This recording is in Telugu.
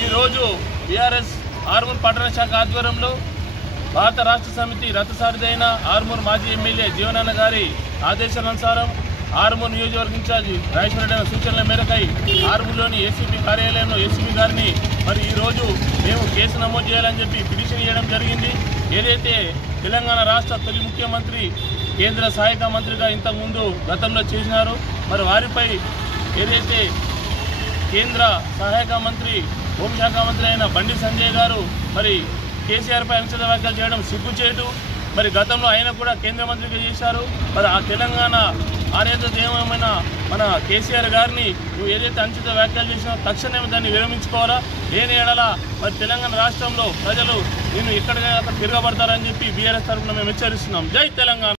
ఈరోజు బీఆర్ఎస్ ఆర్మూర్ పట్టణ శాఖ ఆధ్వర్యంలో భారత రాష్ట్ర సమితి రథసారథి అయిన ఆర్మూర్ మాజీ ఎమ్మెల్యే జీవనాన్న గారి ఆదేశానుసారం ఆర్మూర్ నియోజకవర్గ ఇన్ఛార్జి రాజేశ్వరరెడ్డి సూచనల మేరకై ఆర్మూర్లోని ఏసీపీ కార్యాలయంలో ఏసీపీ గారిని మరి ఈరోజు మేము కేసు నమోదు చేయాలని చెప్పి పిటిషన్ ఇవ్వడం జరిగింది. ఏదైతే తెలంగాణ రాష్ట్ర తొలి ముఖ్యమంత్రి కేంద్ర సహాయక మంత్రిగా ఇంతకుముందు గతంలో చేసినారో మరి వారిపై ఏదైతే కేంద్ర సహాయక మంత్రి హోంశాఖ మంత్రి అయిన బండి సంజయ్ గారు మరి కేసీఆర్పై అనుచిత వ్యాఖ్యలు చేయడం సిగ్గుచేటు. మరి గతంలో ఆయన కూడా కేంద్ర మంత్రిగా చేశారు. మరి ఆ తెలంగాణ ఆర్యదేవమైన మన కేసీఆర్ గారిని నువ్వు ఏదైతే అనుచిత వ్యాఖ్యలు చేసినావో తక్షణమే దాన్ని విరమించుకోవాలా. లేని ఏడల మరి తెలంగాణ రాష్ట్రంలో ప్రజలు నిన్ను ఎక్కడికక్కడ తిరగబడతారని చెప్పి బీఆర్ఎస్ తరఫున మేము హెచ్చరిస్తున్నాం. జై తెలంగాణ.